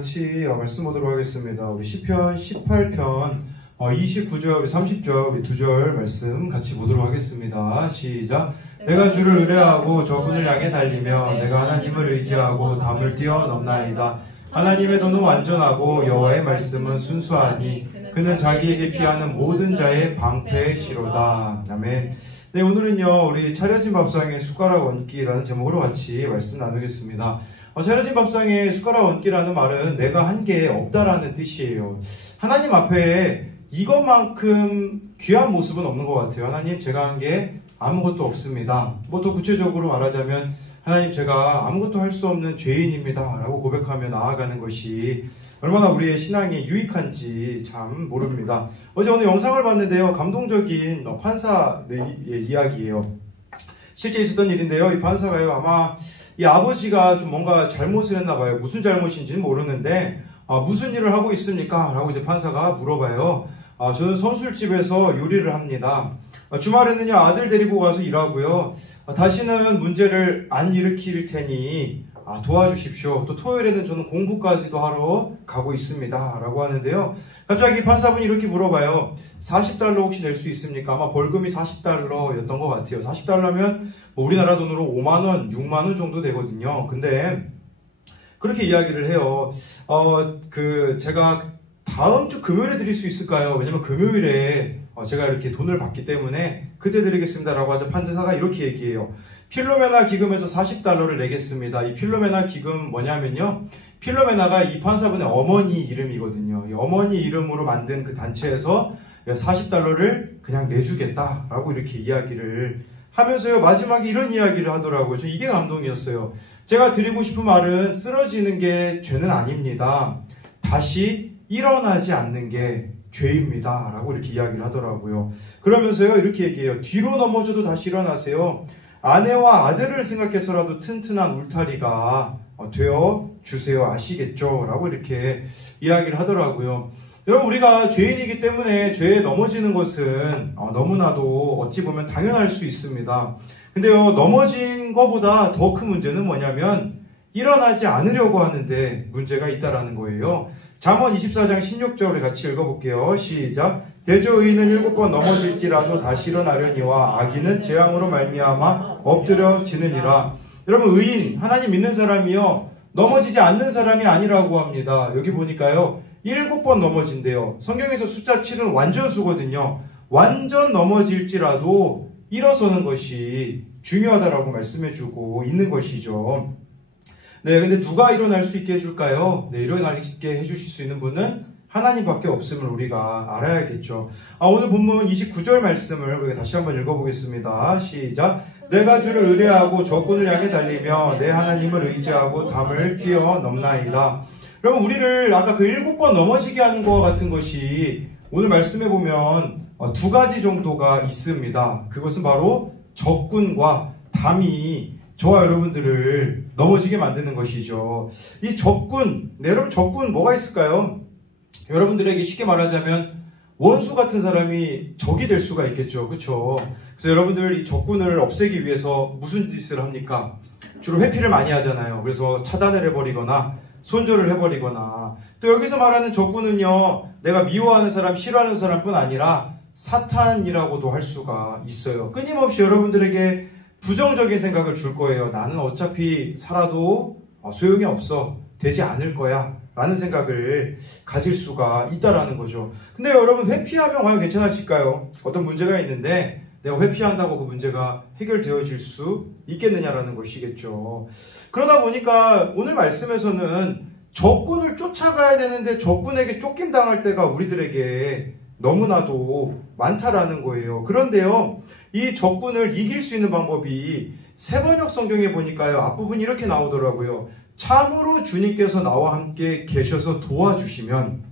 같이 말씀 보도록 하겠습니다. 우리 시편 18편 29절, 30절 우리 2절 말씀 같이 보도록 하겠습니다. 시작. 내가 주를 의뢰하고 적군을 향해 달리며 내가 하나님을 의지하고 담을 뛰어넘나이다. 하나님의 도는 완전하고 여호와의 말씀은 순수하니 그는 자기에게 피하는 모든 자의 방패시로다. 아멘. 네, 오늘은요 우리 차려진 밥상의 숟가락 얹기라는 제목으로 같이 말씀 나누겠습니다. 차려진 밥상에 숟가락 얹기라는 말은 내가 한 게 없다라는 뜻이에요. 하나님 앞에 이것만큼 귀한 모습은 없는 것 같아요. 하나님, 제가 한 게 아무것도 없습니다. 뭐 더 구체적으로 말하자면 하나님, 제가 아무것도 할 수 없는 죄인입니다 라고 고백하며 나아가는 것이 얼마나 우리의 신앙이 유익한지 참 모릅니다. 어제 오늘 영상을 봤는데요, 감동적인 판사의 이야기예요. 실제 있었던 일인데요, 이 판사가요, 아마 이 아버지가 좀 뭔가 잘못을 했나 봐요. 무슨 잘못인지는 모르는데 무슨 일을 하고 있습니까? 라고 이제 판사가 물어봐요. 저는 선술집에서 요리를 합니다. 주말에는요 아들 데리고 가서 일하고요. 다시는 문제를 안 일으킬 테니 도와주십시오. 또 토요일에는 저는 공부까지도 하러 가고 있습니다. 라고 하는데요. 갑자기 판사분이 이렇게 물어봐요. 40달러 혹시 낼 수 있습니까? 아마 벌금이 40달러였던 것 같아요. 40달러면 뭐 우리나라 돈으로 5만원, 6만원 정도 되거든요. 근데 그렇게 이야기를 해요. 제가 다음 주 금요일에 드릴 수 있을까요? 왜냐면 금요일에 제가 이렇게 돈을 받기 때문에 그때 드리겠습니다. 라고 하자 판사가 이렇게 얘기해요. 필로메나 기금에서 40달러를 내겠습니다. 이 필로메나 기금 뭐냐면요. 필로메나가 이 판사분의 어머니 이름이거든요. 이 어머니 이름으로 만든 그 단체에서 40달러를 그냥 내주겠다라고 이렇게 이야기를 하면서요. 마지막에 이런 이야기를 하더라고요. 저 이게 감동이었어요. 제가 드리고 싶은 말은 쓰러지는 게 죄는 아닙니다. 다시 일어나지 않는 게 죄입니다. 라고 이렇게 이야기를 하더라고요. 그러면서요. 이렇게 얘기해요. 뒤로 넘어져도 다시 일어나세요. 아내와 아들을 생각해서라도 튼튼한 울타리가 되어 주세요. 아시겠죠? 라고 이렇게 이야기를 하더라고요. 여러분, 우리가 죄인이기 때문에 죄에 넘어지는 것은 너무나도 어찌 보면 당연할 수 있습니다. 근데요, 넘어진 것보다 더 큰 문제는 뭐냐면 일어나지 않으려고 하는데 문제가 있다라는 거예요. 잠언 24장 16절을 같이 읽어볼게요. 시작. 대저 의인은 7번 넘어질지라도 다시 일어나려니와 악인은 재앙으로 말미암아 엎드려지느니라. 여러분, 의인, 하나님 믿는 사람이요 넘어지지 않는 사람이 아니라고 합니다. 여기 보니까요 7번 넘어진대요. 성경에서 숫자 7은 완전수거든요. 완전 넘어질지라도 일어서는 것이 중요하다라고 말씀해주고 있는 것이죠. 네, 근데 누가 일어날 수 있게 해줄까요? 네, 일어날 수 있게 해주실 수 있는 분은 하나님밖에 없음을 우리가 알아야겠죠. 오늘 본문 29절 말씀을 우리가 다시 한번 읽어보겠습니다. 시작. 내가 주를 의뢰하고 적군을 향해 달리며 내 하나님을 의지하고 담을 뛰어넘나이다. 여러분, 우리를 아까 그 7번 넘어지게 하는 것과 같은 것이 오늘 말씀해 보면 두 가지 정도가 있습니다. 그것은 바로 적군과 담이 저와 여러분들을 넘어지게 만드는 것이죠. 이 적군, 네, 여러분 적군 뭐가 있을까요? 여러분들에게 쉽게 말하자면 원수 같은 사람이 적이 될 수가 있겠죠. 그렇죠? 그래서 여러분들 이 적군을 없애기 위해서 무슨 짓을 합니까? 주로 회피를 많이 하잖아요. 그래서 차단을 해버리거나 손절을 해버리거나, 또 여기서 말하는 적군은요, 내가 미워하는 사람, 싫어하는 사람뿐 아니라 사탄이라고도 할 수가 있어요. 끊임없이 여러분들에게 부정적인 생각을 줄 거예요. 나는 어차피 살아도 소용이 없어. 되지 않을 거야. 라는 생각을 가질 수가 있다라는 거죠. 근데 여러분, 회피하면 과연 괜찮아질까요? 어떤 문제가 있는데 내가 회피한다고 그 문제가 해결되어질 수 있겠느냐라는 것이겠죠. 그러다 보니까 오늘 말씀에서는 적군을 쫓아가야 되는데 적군에게 쫓김당할 때가 우리들에게 너무나도 많다라는 거예요. 그런데요, 이 적군을 이길 수 있는 방법이 새번역 성경에 보니까요, 앞부분이 이렇게 나오더라고요. 참으로 주님께서 나와 함께 계셔서 도와주시면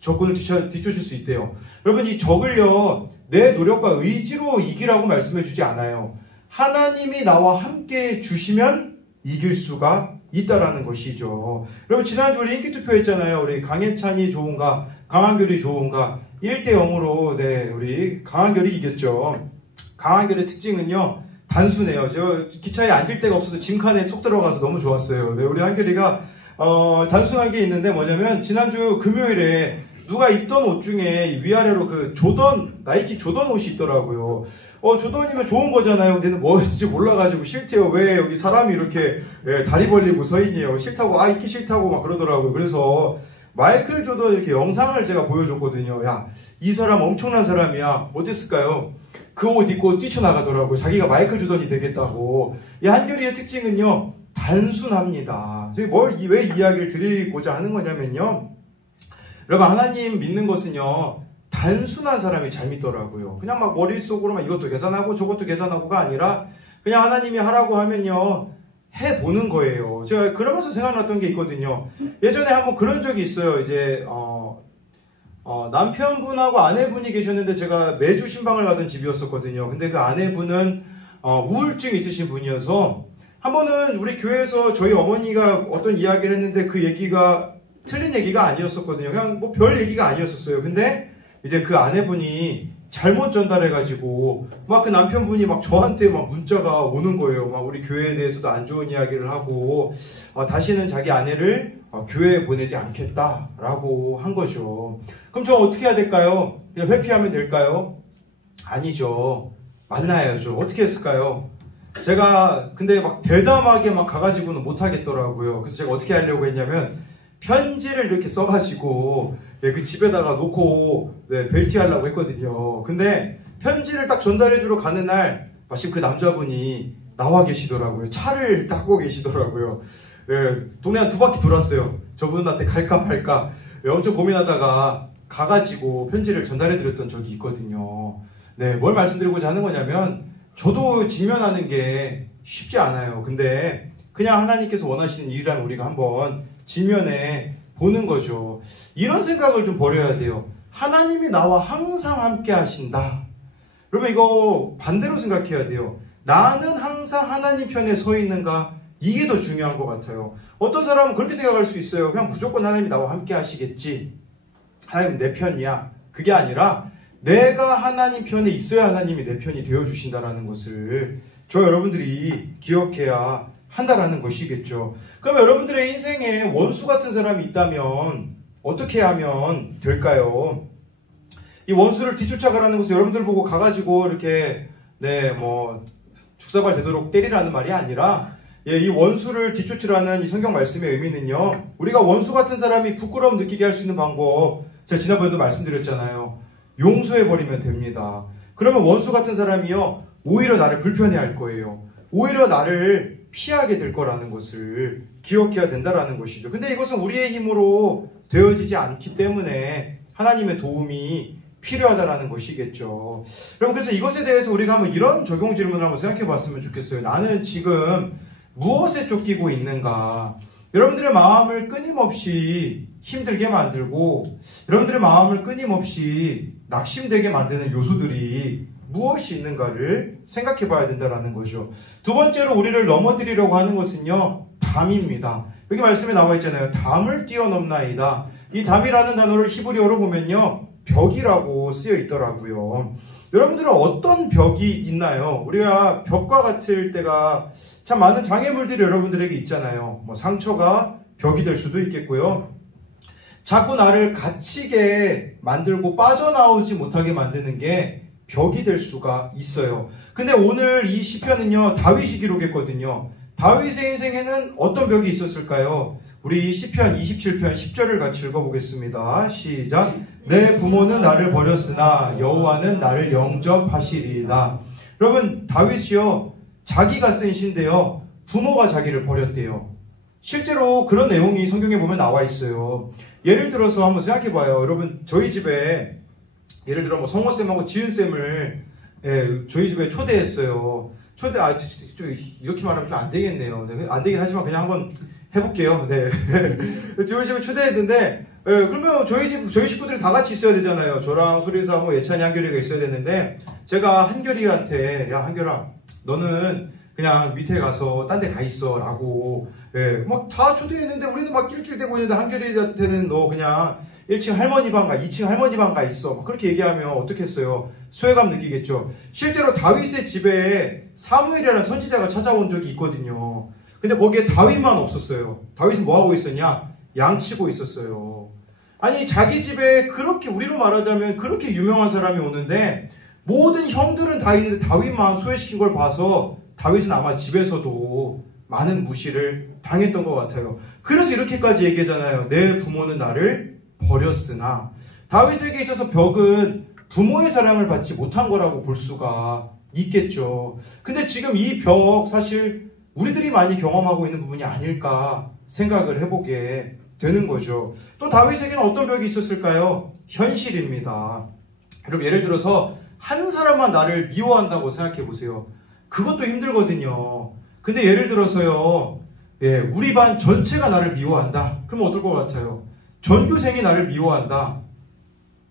적군을 뒤쫓을 수 있대요. 여러분, 이 적을요, 내 노력과 의지로 이기라고 말씀해 주지 않아요. 하나님이 나와 함께 주시면 이길 수가 있다라는 것이죠. 여러분, 지난주 우리 인기투표 했잖아요. 우리 강해찬이 좋은가, 강한결이 좋은가. 1대0으로, 네, 우리 강한결이 이겼죠. 강한결의 특징은요, 단순해요. 저 기차에 앉을 데가 없어서 짐칸에 쏙 들어가서 너무 좋았어요. 네, 우리 한결이가 단순한 게 있는데 뭐냐면 지난주 금요일에 누가 입던 옷 중에 위아래로 그 나이키 조던 옷이 있더라고요. 조던이면 좋은 거잖아요. 근데 뭔지 몰라가지고 싫대요. 왜 여기 사람이 이렇게 다리 벌리고 서 있네요. 싫다고, 입기 싫다고 막 그러더라고요. 그래서 마이클 조던 이렇게 영상을 제가 보여줬거든요. 야, 이 사람 엄청난 사람이야. 어땠을까요? 그 옷 입고 뛰쳐나가더라고요. 자기가 마이클 조던이 되겠다고. 이 한결이의 특징은요, 단순합니다. 왜 이야기를 드리고자 하는 거냐면요. 여러분, 하나님 믿는 것은요, 단순한 사람이 잘 믿더라고요. 그냥 막 머릿속으로만 이것도 계산하고 저것도 계산하고가 아니라 그냥 하나님이 하라고 하면요, 해보는 거예요. 제가 그러면서 생각났던 게 있거든요. 예전에 한번 그런 적이 있어요. 이제, 남편분하고 아내분이 계셨는데 제가 매주 신방을 가던 집이었었거든요. 근데 그 아내분은, 우울증이 있으신 분이어서 한 번은 우리 교회에서 저희 어머니가 어떤 이야기를 했는데 그 얘기가 틀린 얘기가 아니었었거든요. 그냥 뭐 별 얘기가 아니었었어요. 근데 이제 그 아내분이 잘못 전달해가지고 막 그 남편분이 막 저한테 막 문자가 오는 거예요. 막 우리 교회에 대해서도 안 좋은 이야기를 하고 다시는 자기 아내를 교회에 보내지 않겠다라고 한 거죠. 그럼 저 어떻게 해야 될까요? 그냥 회피하면 될까요? 아니죠. 만나야죠. 어떻게 했을까요? 제가 근데 막 대담하게 막 가가지고는 못 하겠더라고요. 그래서 제가 어떻게 하려고 했냐면 편지를 이렇게 써가지고 그 집에다가 놓고 벨티 하려고 했거든요. 근데 편지를 딱 전달해주러 가는 날 마침 그 남자분이 나와 계시더라고요. 차를 타고 계시더라고요. 동네 한 2바퀴 돌았어요. 저분한테 갈까 말까 엄청 고민하다가 가가지고 편지를 전달해드렸던 적이 있거든요. 뭘 말씀드리고자 하는 거냐면 저도 직면하는 게 쉽지 않아요. 근데 그냥 하나님께서 원하시는 일이라면 우리가 한번 직면해 보는 거죠. 이런 생각을 좀 버려야 돼요. 하나님이 나와 항상 함께 하신다. 그러면 이거 반대로 생각해야 돼요. 나는 항상 하나님 편에 서 있는가? 이게 더 중요한 것 같아요. 어떤 사람은 그렇게 생각할 수 있어요. 그냥 무조건 하나님이 나와 함께 하시겠지. 하나님 내 편이야. 그게 아니라 내가 하나님 편에 있어야 하나님이 내 편이 되어주신다라는 것을 저 여러분들이 기억해야 한다라는 것이겠죠. 그럼 여러분들의 인생에 원수 같은 사람이 있다면 어떻게 하면 될까요? 이 원수를 뒤쫓아가라는 것을 여러분들 보고 가가지고 이렇게 죽사발 되도록 때리라는 말이 아니라 이 원수를 뒤쫓으라는 이 성경 말씀의 의미는요. 우리가 원수 같은 사람이 부끄러움 느끼게 할 수 있는 방법 제가 지난번에도 말씀드렸잖아요. 용서해버리면 됩니다. 그러면 원수 같은 사람이요. 오히려 나를 불편해할 거예요. 오히려 나를 피하게 될 거라는 것을 기억해야 된다라는 것이죠. 근데 이것은 우리의 힘으로 되어지지 않기 때문에 하나님의 도움이 필요하다라는 것이겠죠. 여러분 그래서 이것에 대해서 우리가 한번 이런 적용 질문을 한번 생각해 봤으면 좋겠어요. 나는 지금 무엇에 쫓기고 있는가? 여러분들의 마음을 끊임없이 힘들게 만들고 여러분들의 마음을 끊임없이 낙심되게 만드는 요소들이 무엇이 있는가를 생각해 봐야 된다는 거죠. 두 번째로 우리를 넘어뜨리려고 하는 것은요. 담입니다. 여기 말씀에 나와 있잖아요. 담을 뛰어넘나이다. 이 담이라는 단어를 히브리어로 보면요. 벽이라고 쓰여 있더라고요. 여러분들은 어떤 벽이 있나요? 우리가 벽과 같을 때가 참 많은 장애물들이 여러분들에게 있잖아요. 상처가 벽이 될 수도 있겠고요. 자꾸 나를 갇히게 만들고 빠져나오지 못하게 만드는 게 벽이 될 수가 있어요. 근데 오늘 이 시편은요. 다윗이 기록했거든요. 다윗의 인생에는 어떤 벽이 있었을까요? 우리 시편 27편 10절을 같이 읽어보겠습니다. 시작. 내 부모는 나를 버렸으나 여호와는 나를 영접하시리이다. 여러분 다윗이요. 자기가 쓴 시인데요. 부모가 자기를 버렸대요. 실제로 그런 내용이 성경에 보면 나와 있어요. 예를 들어서 한번 생각해봐요. 여러분 저희 집에 예를 들어 성호쌤하고 지은쌤을 저희 집에 초대했어요. 이렇게 말하면 좀 안 되겠네요. 안 되긴 하지만 그냥 한번 해볼게요. 저희 집에 초대했는데 그러면 저희 식구들이 다 같이 있어야 되잖아요. 저랑 소리사, 예찬이, 한결이가 있어야 되는데 제가 한결이한테 야 한결아 너는 그냥 밑에 가서 딴 데 가 있어 라고 막 다 초대했는데 우리는 막 낄낄대고 있는데 한결이한테는 너 그냥 1층 할머니 방 가, 2층 할머니 방 가 있어 막 그렇게 얘기하면 어떻겠어요? 소외감 느끼겠죠. 실제로 다윗의 집에 사무엘이라는 선지자가 찾아온 적이 있거든요. 근데 거기에 다윗만 없었어요. 다윗은 뭐 하고 있었냐? 양치고 있었어요. 아니 자기 집에 그렇게 우리로 말하자면 그렇게 유명한 사람이 오는데 모든 형들은 다 있는데 다윗만 소외시킨 걸 봐서 다윗은 아마 집에서도 많은 무시를 당했던 것 같아요. 그래서 이렇게까지 얘기하잖아요. 내 부모는 나를 버렸으나. 다윗에게 있어서 벽은 부모의 사랑을 받지 못한 거라고 볼 수가 있겠죠. 근데 지금 이 벽 사실 우리들이 많이 경험하고 있는 부분이 아닐까 생각을 해보게 되는 거죠. 또 다윗에게는 어떤 벽이 있었을까요? 현실입니다. 여러분 예를 들어서 한 사람만 나를 미워한다고 생각해 보세요. 그것도 힘들거든요. 근데 예를 들어서요, 우리 반 전체가 나를 미워한다. 그러면 어떨 것 같아요? 전교생이 나를 미워한다.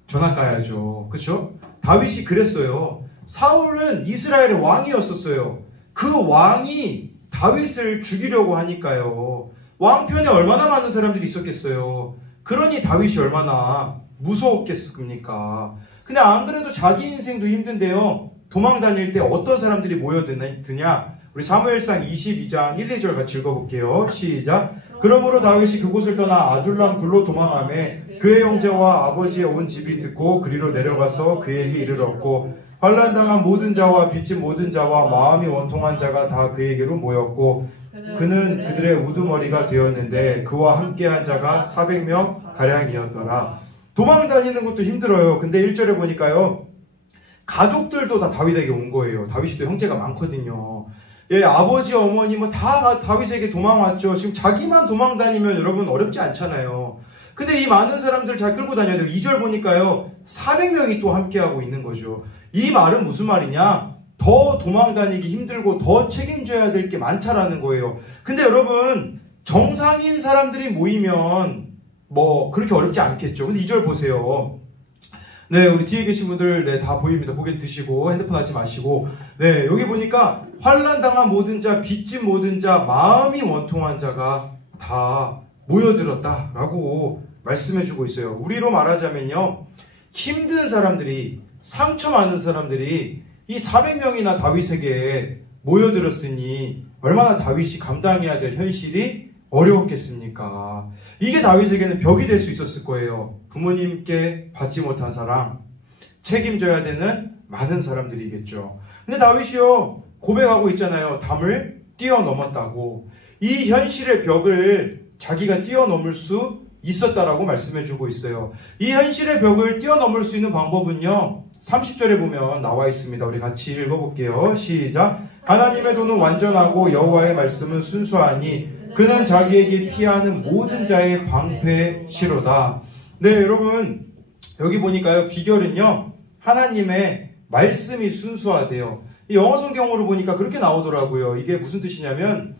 전학 가야죠. 그렇죠? 다윗이 그랬어요. 사울은 이스라엘의 왕이었었어요. 그 왕이 다윗을 죽이려고 하니까요. 왕편에 얼마나 많은 사람들이 있었겠어요. 그러니 다윗이 얼마나 무서웠겠습니까? 근데 안 그래도 자기 인생도 힘든데요. 도망 다닐 때 어떤 사람들이 모여드냐? 우리 사무엘상 22장 1, 2절 같이 읽어볼게요. 시작. 그러므로 다윗이 그곳을 떠나 아둘람 굴로 도망하매 그의 형제와 아버지의 온 집이 듣고 그리로 내려가서 그에게 이르렀고 환난당한 모든 자와 빚진 모든 자와 마음이 원통한 자가 다 그에게로 모였고 그는 그들의 우두머리가 되었는데 그와 함께한 자가 400명 가량이었더라. 도망 다니는 것도 힘들어요. 근데 1절에 보니까요. 가족들도 다 다윗에게 온 거예요. 다윗이 또 형제가 많거든요. 아버지, 어머니 뭐 다 다윗에게 도망왔죠. 지금 자기만 도망 다니면 여러분 어렵지 않잖아요. 근데 이 많은 사람들 잘 끌고 다녀야 돼요. 2절 보니까요. 400명이 또 함께하고 있는 거죠. 이 말은 무슨 말이냐? 더 도망 다니기 힘들고 더 책임져야 될 게 많다라는 거예요. 근데 여러분 정상인 사람들이 모이면 뭐 그렇게 어렵지 않겠죠. 근데 2절 보세요. 네, 우리 뒤에 계신 분들, 다 보입니다. 고개 드시고, 핸드폰 하지 마시고. 네, 여기 보니까, 환난당한 모든 자, 빚진 모든 자, 마음이 원통한 자가 다 모여들었다. 라고 말씀해주고 있어요. 우리로 말하자면요, 힘든 사람들이, 상처 많은 사람들이 이 400명이나 다윗에게 모여들었으니, 얼마나 다윗이 감당해야 될 현실이 어려웠겠습니까? 이게 다윗에게는 벽이 될 수 있었을 거예요. 부모님께 받지 못한 사랑, 책임져야 되는 많은 사람들이겠죠. 근데 다윗이요, 고백하고 있잖아요. 담을 뛰어넘었다고. 이 현실의 벽을 자기가 뛰어넘을 수 있었다라고 말씀해주고 있어요. 이 현실의 벽을 뛰어넘을 수 있는 방법은요, 30절에 보면 나와 있습니다. 우리 같이 읽어볼게요. 시작. 하나님의 도는 완전하고 여호와의 말씀은 순수하니 그는 자기에게 피하는 모든 자의 방패시로다. 네, 여러분 여기 보니까요. 비결은요. 하나님의 말씀이 순수하대요. 이 영어 성경으로 보니까 그렇게 나오더라고요. 이게 무슨 뜻이냐면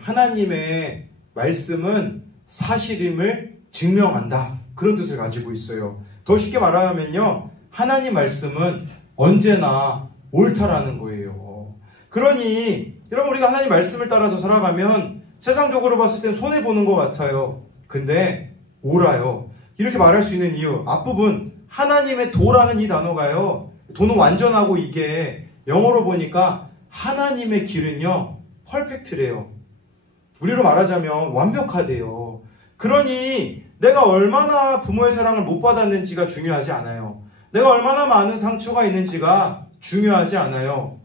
하나님의 말씀은 사실임을 증명한다. 그런 뜻을 가지고 있어요. 더 쉽게 말하면요. 하나님 말씀은 언제나 옳다라는 거예요. 그러니 여러분 우리가 하나님 말씀을 따라서 살아가면 세상적으로 봤을 땐 손해보는 것 같아요. 근데 옳아요. 이렇게 말할 수 있는 이유 앞부분 하나님의 도라는 이 단어가요. 도는 완전하고 이게 영어로 보니까 하나님의 길은요. 퍼펙트래요. 우리로 말하자면 완벽하대요. 그러니 내가 얼마나 부모의 사랑을 못 받았는지가 중요하지 않아요. 내가 얼마나 많은 상처가 있는지가 중요하지 않아요.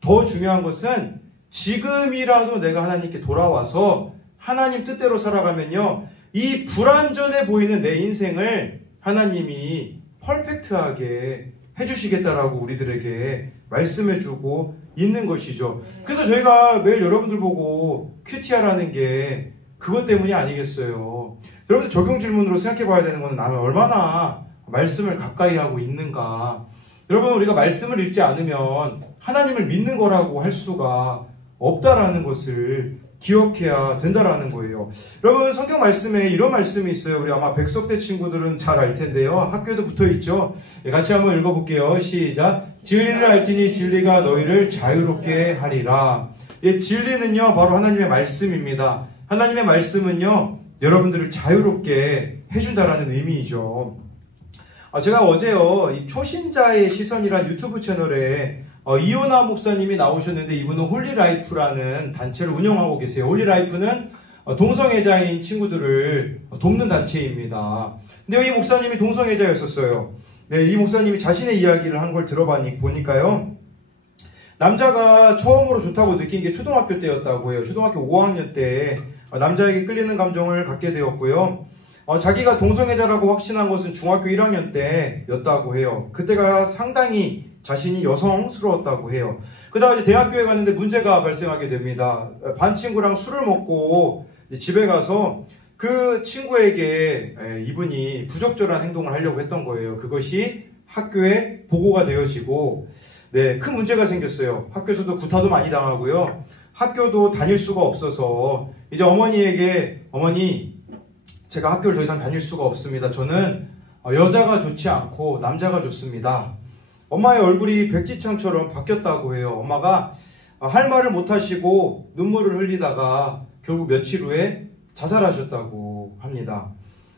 더 중요한 것은 지금이라도 내가 하나님께 돌아와서 하나님 뜻대로 살아가면요. 이 불완전해 보이는 내 인생을 하나님이 퍼펙트하게 해주시겠다라고 우리들에게 말씀해주고 있는 것이죠. 그래서 저희가 매일 여러분들 보고 큐티하라는 게 그것 때문이 아니겠어요. 여러분들 적용 질문으로 생각해 봐야 되는 건 나는 얼마나 말씀을 가까이 하고 있는가. 여러분 우리가 말씀을 읽지 않으면 하나님을 믿는 거라고 할 수가 없다라는 것을 기억해야 된다라는 거예요. 여러분 성경 말씀에 이런 말씀이 있어요. 우리 아마 백석대 친구들은 잘 알 텐데요. 학교에도 붙어 있죠. 같이 한번 읽어볼게요. 시작. 진리를 알지니 진리가 너희를 자유롭게 하리라. 진리는요 바로 하나님의 말씀입니다. 하나님의 말씀은요 여러분들을 자유롭게 해준다라는 의미이죠. 제가 어제요 이 초신자의 시선이란 유튜브 채널에 이호나 목사님이 나오셨는데 이분은 홀리라이프라는 단체를 운영하고 계세요. 홀리라이프는 동성애자인 친구들을 돕는 단체입니다. 근데 이 목사님이 동성애자였었어요. 네, 이 목사님이 자신의 이야기를 한 걸 보니까요. 남자가 처음으로 좋다고 느낀 게 초등학교 때였다고 해요. 초등학교 5학년 때 남자에게 끌리는 감정을 갖게 되었고요. 자기가 동성애자라고 확신한 것은 중학교 1학년 때였다고 해요. 그때가 상당히 자신이 여성스러웠다고 해요. 그다음에 이제 대학교에 갔는데 문제가 발생하게 됩니다. 반 친구랑 술을 먹고 집에 가서 그 친구에게 이분이 부적절한 행동을 하려고 했던 거예요. 그것이 학교에 보고가 되어지고 네, 큰 문제가 생겼어요. 학교에서도 구타도 많이 당하고요. 학교도 다닐 수가 없어서 이제 어머니에게 어머니 제가 학교를 더 이상 다닐 수가 없습니다. 저는 여자가 좋지 않고 남자가 좋습니다. 엄마의 얼굴이 백지창처럼 바뀌었다고 해요. 엄마가 할 말을 못하시고 눈물을 흘리다가 결국 며칠 후에 자살하셨다고 합니다.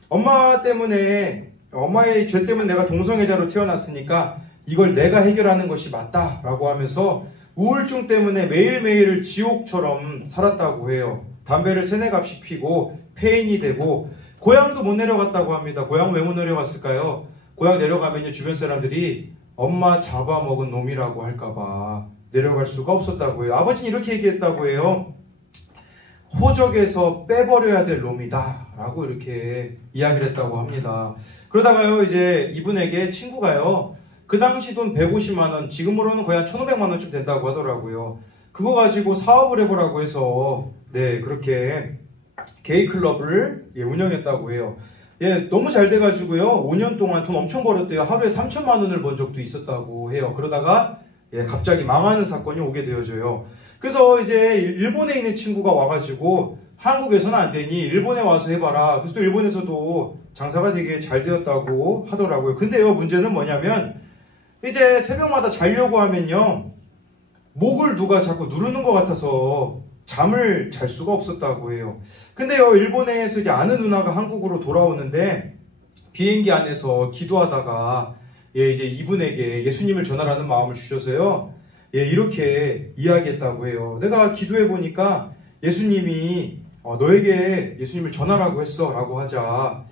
엄마 때문에 엄마의 죄 때문에 내가 동성애자로 태어났으니까 이걸 내가 해결하는 것이 맞다라고 하면서 우울증 때문에 매일매일을 지옥처럼 살았다고 해요. 담배를 3-4갑씩 피고 폐인이 되고 고향도 못 내려갔다고 합니다. 고향 왜 못 내려갔을까요? 고향 내려가면요 주변 사람들이 엄마 잡아먹은 놈이라고 할까봐 내려갈 수가 없었다고 해요. 아버지는 이렇게 얘기했다고 해요. 호적에서 빼버려야 될 놈이다 라고 이렇게 이야기를 했다고 합니다. 그러다가요 이제 이분에게 친구가요 그 당시 돈 150만원 지금으로는 거의 한 1,500만원쯤 된다고 하더라고요. 그거 가지고 사업을 해보라고 해서 네 그렇게 게이클럽을 운영했다고 해요. 예, 너무 잘 돼가지고요 5년 동안 돈 엄청 벌었대요. 하루에 3,000만원을 번 적도 있었다고 해요. 그러다가 예, 갑자기 망하는 사건이 오게 되어져요. 그래서 이제 일본에 있는 친구가 와가지고 한국에서는 안 되니 일본에 와서 해봐라. 그래서 또 일본에서도 장사가 되게 잘 되었다고 하더라고요. 근데요 문제는 뭐냐면 이제 새벽마다 자려고 하면요 목을 누가 자꾸 누르는 것 같아서 잠을 잘 수가 없었다고 해요. 근데요 일본에서 이제 아는 누나가 한국으로 돌아오는데 비행기 안에서 기도하다가 예, 이제 이분에게 예수님을 전하라는 마음을 주셔서요 예, 이렇게 이야기했다고 해요. 내가 기도해 보니까 예수님이 너에게 예수님을 전하라고 했어 라고 하자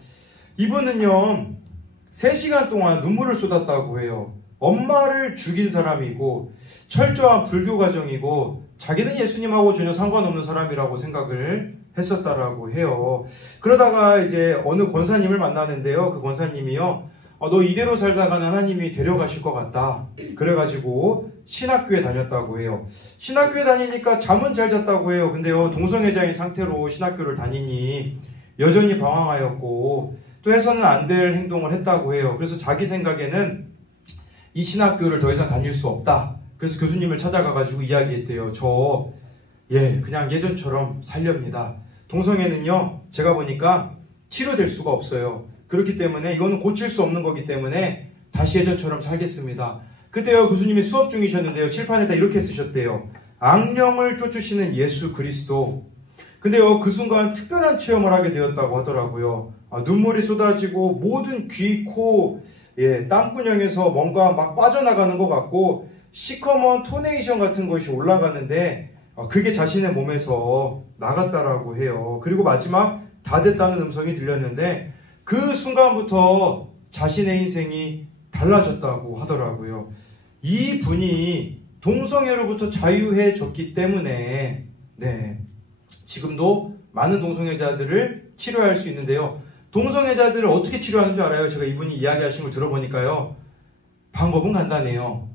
이분은요 3시간 동안 눈물을 쏟았다고 해요. 엄마를 죽인 사람이고 철저한 불교 가정이고 자기는 예수님하고 전혀 상관없는 사람이라고 생각을 했었다라고 해요. 그러다가 이제 어느 권사님을 만나는데요. 그 권사님이요. 너 이대로 살다가는 하나님이 데려가실 것 같다. 그래가지고 신학교에 다녔다고 해요. 신학교에 다니니까 잠은 잘 잤다고 해요. 근데요 동성애자인 상태로 신학교를 다니니 여전히 방황하였고 또 해서는 안 될 행동을 했다고 해요. 그래서 자기 생각에는 이 신학교를 더 이상 다닐 수 없다. 그래서 교수님을 찾아가가지고 이야기했대요. 그냥 예전처럼 살렵니다. 동성애는요 제가 보니까 치료될 수가 없어요. 그렇기 때문에 이거는 고칠 수 없는 거기 때문에 다시 예전처럼 살겠습니다. 그때요 교수님이 수업 중이셨는데요 칠판에다 이렇게 쓰셨대요. 악령을 쫓으시는 예수 그리스도. 근데요 그 순간 특별한 체험을 하게 되었다고 하더라고요. 눈물이 쏟아지고 모든 귀, 코, 땀구녕에서 뭔가 막 빠져나가는 것 같고 시커먼 토네이션 같은 것이 올라가는데 그게 자신의 몸에서 나갔다라고 해요. 그리고 마지막 다 됐다는 음성이 들렸는데 그 순간부터 자신의 인생이 달라졌다고 하더라고요. 이 분이 동성애로부터 자유해졌기 때문에 지금도 많은 동성애자들을 치료할 수 있는데요. 동성애자들을 어떻게 치료하는 줄 알아요? 제가 이분이 이야기하신 걸 들어보니까요. 방법은 간단해요.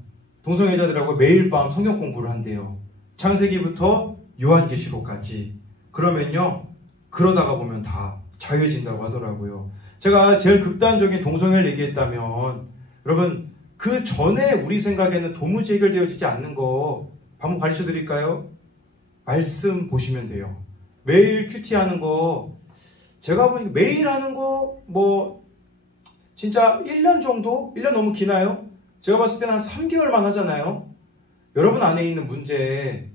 동성애자들하고 매일 밤 성경 공부를 한대요. 창세기부터 요한계시록까지. 그러면요. 그러다가 보면 다 자유해진다고 하더라고요. 제가 제일 극단적인 동성애를 얘기했다면 여러분 그 전에 우리 생각에는 도무지 해결되어지지 않는 거 방법 가르쳐 드릴까요? 말씀 보시면 돼요. 매일 큐티하는 거 제가 보니까 매일 하는 거 진짜 1년 정도? 1년 너무 기나요? 제가 봤을 때는 한 3개월만 하잖아요. 여러분 안에 있는 문제,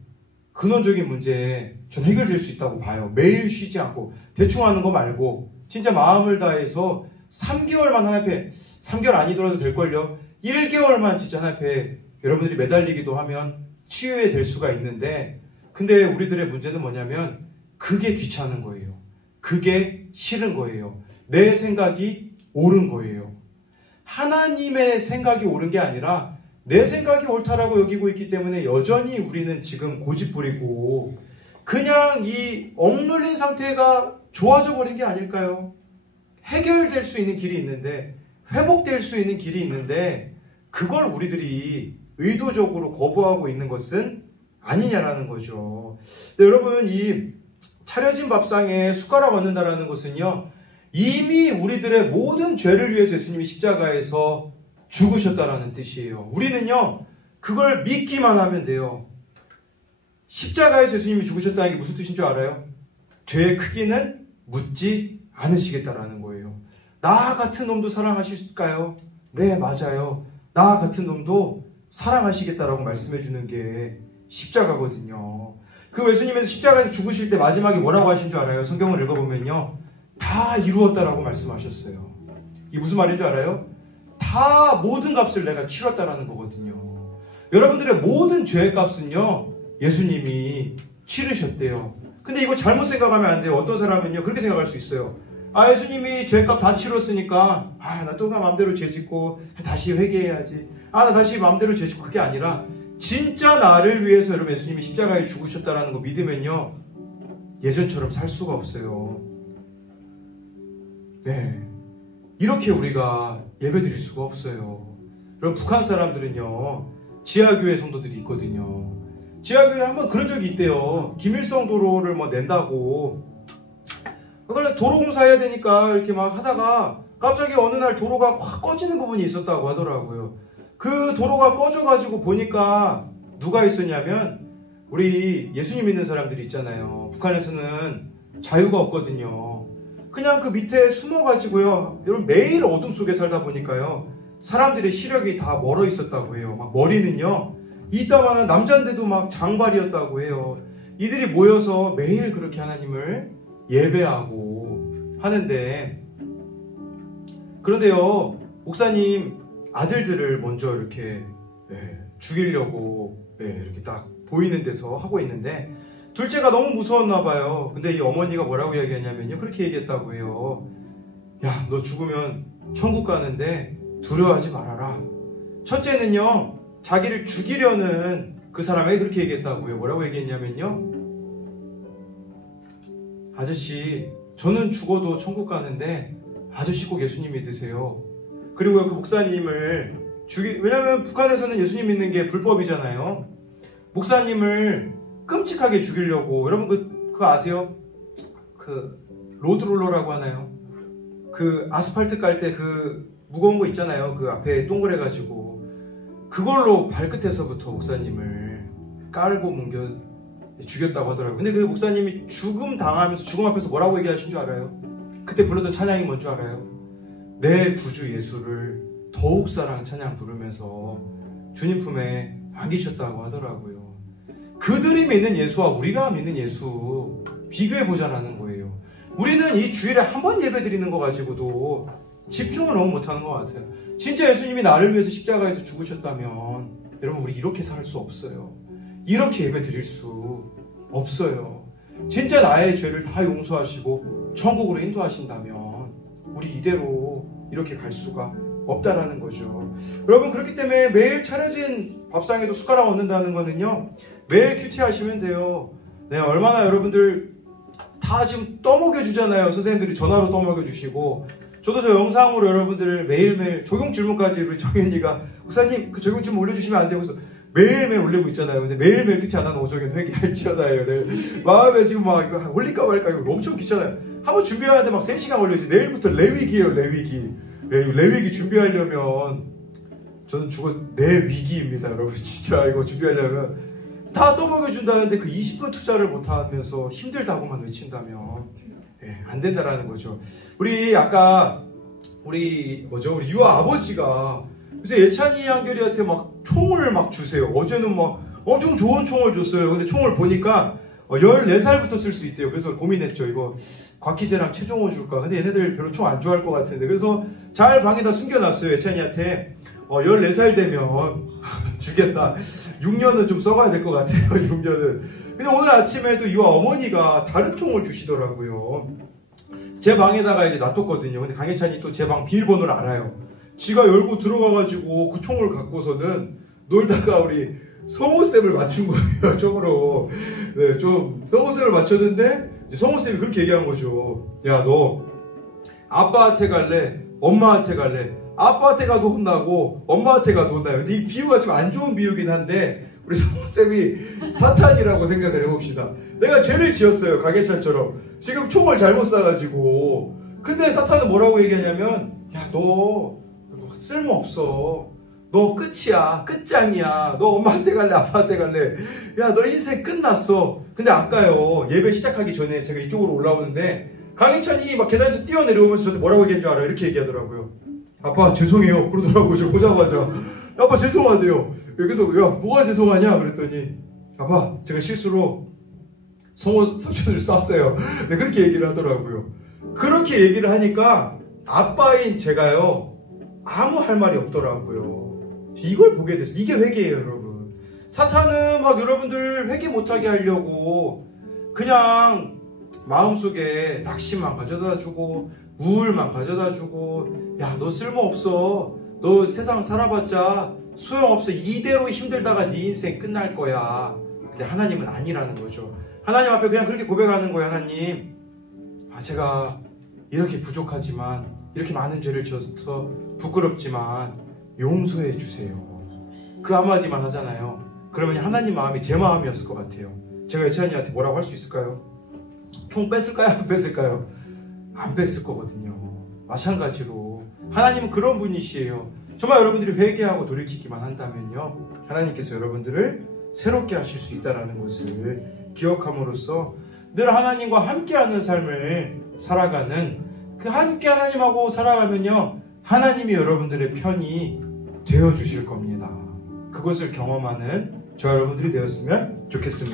근원적인 문제 전 해결될 수 있다고 봐요. 매일 쉬지 않고 대충 하는 거 말고 진짜 마음을 다해서 3개월만 하나님 앞에 3개월 아니더라도 될걸요. 1개월만 진짜 하나님 앞에 여러분들이 매달리기도 하면 치유에 될 수가 있는데, 근데 우리들의 문제는 뭐냐면 그게 귀찮은 거예요. 그게 싫은 거예요. 내 생각이 옳은 거예요. 하나님의 생각이 옳은 게 아니라 내 생각이 옳다라고 여기고 있기 때문에 여전히 우리는 지금 고집부리고 그냥 이 억눌린 상태가 좋아져 버린 게 아닐까요? 해결될 수 있는 길이 있는데, 회복될 수 있는 길이 있는데 그걸 우리들이 의도적으로 거부하고 있는 것은 아니냐라는 거죠. 네, 여러분, 이 차려진 밥상에 숟가락 얹는다라는 것은요, 이미 우리들의 모든 죄를 위해서 예수님이 십자가에서 죽으셨다라는 뜻이에요. 우리는요, 그걸 믿기만 하면 돼요. 십자가에서 예수님이 죽으셨다는 게 무슨 뜻인 줄 알아요? 죄의 크기는 묻지 않으시겠다라는 거예요. 나 같은 놈도 사랑하실까요? 네, 맞아요. 나 같은 놈도 사랑하시겠다라고 말씀해 주는 게 십자가거든요. 그 예수님께서 십자가에서 죽으실 때 마지막에 뭐라고 하신 줄 알아요? 성경을 읽어보면요, 다 이루었다라고 말씀하셨어요. 이게 무슨 말인 줄 알아요? 다 모든 값을 내가 치렀다라는 거거든요. 여러분들의 모든 죄의 값은요, 예수님이 치르셨대요. 근데 이거 잘못 생각하면 안 돼요. 어떤 사람은요, 그렇게 생각할 수 있어요. 아, 예수님이 죄값 다 치렀으니까, 나 또 마음대로 죄 짓고 다시 회개해야지. 나 다시 마음대로 죄 짓고. 그게 아니라 진짜 나를 위해서 여러분 예수님이 십자가에 죽으셨다라는 거 믿으면요, 예전처럼 살 수가 없어요. 네, 이렇게 우리가 예배 드릴 수가 없어요. 여러분, 북한 사람들은요, 지하교회 성도들이 있거든요. 지하교회 한번 그런 적이 있대요. 김일성 도로를 뭐 낸다고, 그걸 도로 공사해야 되니까 이렇게 막 하다가 갑자기 어느 날 도로가 확 꺼지는 부분이 있었다고 하더라고요. 그 도로가 꺼져가지고 보니까 누가 있었냐면 우리 예수님 믿는 사람들이 있잖아요. 북한에서는 자유가 없거든요. 그냥 그 밑에 숨어가지고요, 여러분, 매일 어둠 속에 살다 보니까요, 사람들의 시력이 다 멀어 있었다고 해요. 막 머리는요, 이따가는 남자인데도 막 장발이었다고 해요. 이들이 모여서 매일 그렇게 하나님을 예배하고 하는데, 그런데요, 목사님 아들들을 먼저 이렇게 죽이려고 이렇게 딱 보이는 데서 하고 있는데, 둘째가 너무 무서웠나 봐요. 근데 이 어머니가 뭐라고 얘기했냐면요, 그렇게 얘기했다고 해요. 야, 너 죽으면 천국 가는데 두려워하지 말아라. 첫째는요, 자기를 죽이려는 그 사람에게 그렇게 얘기했다고요. 뭐라고 얘기했냐면요, 아저씨, 저는 죽어도 천국 가는데 아저씨 꼭 예수님 믿으세요. 그리고 그 목사님을 왜냐면 북한에서는 예수님 믿는 게 불법이잖아요. 목사님을 끔찍하게 죽이려고, 여러분 그거 아세요? 그 로드롤러라고 하나요? 그 아스팔트 깔 때 그 무거운 거 있잖아요. 그 앞에 동그래가지고 그걸로 발끝에서부터 목사님을 깔고 뭉겨 죽였다고 하더라고요. 근데 그 목사님이 죽음 당하면서 죽음 앞에서 뭐라고 얘기하신 줄 알아요? 그때 불렀던 찬양이 뭔 줄 알아요? 내 구주 예수를 더욱 사랑 찬양 부르면서 주님 품에 안기셨다고 하더라고요. 그들이 믿는 예수와 우리가 믿는 예수 비교해보자라는 거예요. 우리는 이 주일에 한 번 예배 드리는 거 가지고도 집중을 너무 못하는 것 같아요. 진짜 예수님이 나를 위해서 십자가에서 죽으셨다면 여러분, 우리 이렇게 살 수 없어요. 이렇게 예배 드릴 수 없어요. 진짜 나의 죄를 다 용서하시고 천국으로 인도하신다면 우리 이대로 이렇게 갈 수가 없다라는 거죠. 여러분, 그렇기 때문에 매일 차려진 밥상에도 숟가락 얹는다는 거는요, 매일 큐티 하시면 돼요. 네, 얼마나 여러분들 다 지금 떠먹여 주잖아요. 선생님들이 전화로 떠먹여 주시고, 저도 저 영상으로 여러분들을 매일매일 적용 질문까지 우리 정현이가, 목사님 그 적용 질문 올려주시면 안 되고, 그래서 매일매일 올리고 있잖아요. 근데 매일매일 큐티 안 하는 오정현 회개할지어다요. 네. 마음에 지금 막 이거 올릴까 말까 이거 엄청 귀찮아요. 한번 준비하는데 막 3시간 걸려야지. 내일부터 레위기예요, 레위기. 레위기 준비하려면 저는 내 위기입니다, 여러분. 진짜 이거 준비하려면 다 떠먹여준다는데 그 20분 투자를 못하면서 힘들다고만 외친다면 안 된다라는 거죠. 우리 아까 우리 유아 아버지가 요새 예찬이 한결이한테 막 총을 막 주세요. 어제는 막 엄청 좋은 총을 줬어요. 근데 총을 보니까 14살부터 쓸 수 있대요. 그래서 고민했죠. 이거 곽희재랑 최종호 줄까? 근데 얘네들 별로 총 안 좋아할 것 같은데. 그래서 잘 방에다 숨겨놨어요. 예찬이한테 14살 되면 주겠다. 6년은 좀 써가야 될 것 같아요. 6년은. 근데 오늘 아침에도 이 어머니가 다른 총을 주시더라고요. 제 방에다가 이제 놔뒀거든요. 근데 강혜찬이 또 제 방 비밀번호를 알아요. 지가 열고 들어가가지고 그 총을 갖고서는 놀다가 우리 성호쌤을 맞춘 거예요. 총으로. 네, 좀 성호쌤을 맞췄는데 성호쌤이 그렇게 얘기한 거죠. 야, 너 아빠한테 갈래? 엄마한테 갈래? 아빠한테 가도 혼나고 엄마한테 가도 혼나요. 이 비유가 좀 안 좋은 비유긴 한데 우리 성호쌤이 사탄이라고 생각을 해봅시다. 내가 죄를 지었어요. 강혜찬처럼. 지금 총을 잘못 쏴가지고. 근데 사탄은 뭐라고 얘기하냐면 야, 너 쓸모없어. 너 끝이야. 끝장이야. 너 엄마한테 갈래? 아빠한테 갈래? 야, 너 인생 끝났어. 근데 아까요, 예배 시작하기 전에 제가 이쪽으로 올라오는데 강희찬이 막 계단에서 뛰어내려오면서 저한테 뭐라고 얘기한 줄 알아요? 이렇게 얘기하더라고요. 아빠 죄송해요. 그러더라고요. 저 보자마자. 아빠 죄송하대요. 그래서 야, 뭐가 죄송하냐? 그랬더니 아빠, 제가 실수로 성호 삼촌을 쐈어요. 네, 그렇게 얘기를 하더라고요. 그렇게 얘기를 하니까 아빠인 제가요, 아무 할 말이 없더라고요. 이걸 보게 됐어요. 이게 회개예요, 여러분. 사탄은 막 여러분들 회개 못하게 하려고 그냥 마음속에 낙심만 가져다 주고 우울만 가져다 주고 야, 너 쓸모없어. 너 세상 살아봤자 소용없어. 이대로 힘들다가 네 인생 끝날 거야. 근데 하나님은 아니라는 거죠. 하나님 앞에 그냥 그렇게 고백하는 거예요. 하나님, 제가 이렇게 부족하지만 이렇게 많은 죄를 지어서 부끄럽지만 용서해 주세요. 그 한마디만 하잖아요. 그러면 하나님 마음이 제 마음이었을 것 같아요. 제가 예찬이한테 뭐라고 할 수 있을까요? 총 뺐을까요? 안 뺐을까요? 안 뺐을 거거든요. 마찬가지로 하나님은 그런 분이시에요. 정말 여러분들이 회개하고 돌이키기만 한다면요, 하나님께서 여러분들을 새롭게 하실 수 있다는 것을 기억함으로써 늘 하나님과 함께하는 삶을 살아가는, 그 함께 하나님하고 살아가면요, 하나님이 여러분들의 편이 되어주실 겁니다. 그것을 경험하는 저 여러분들이 되었으면 좋겠습니다.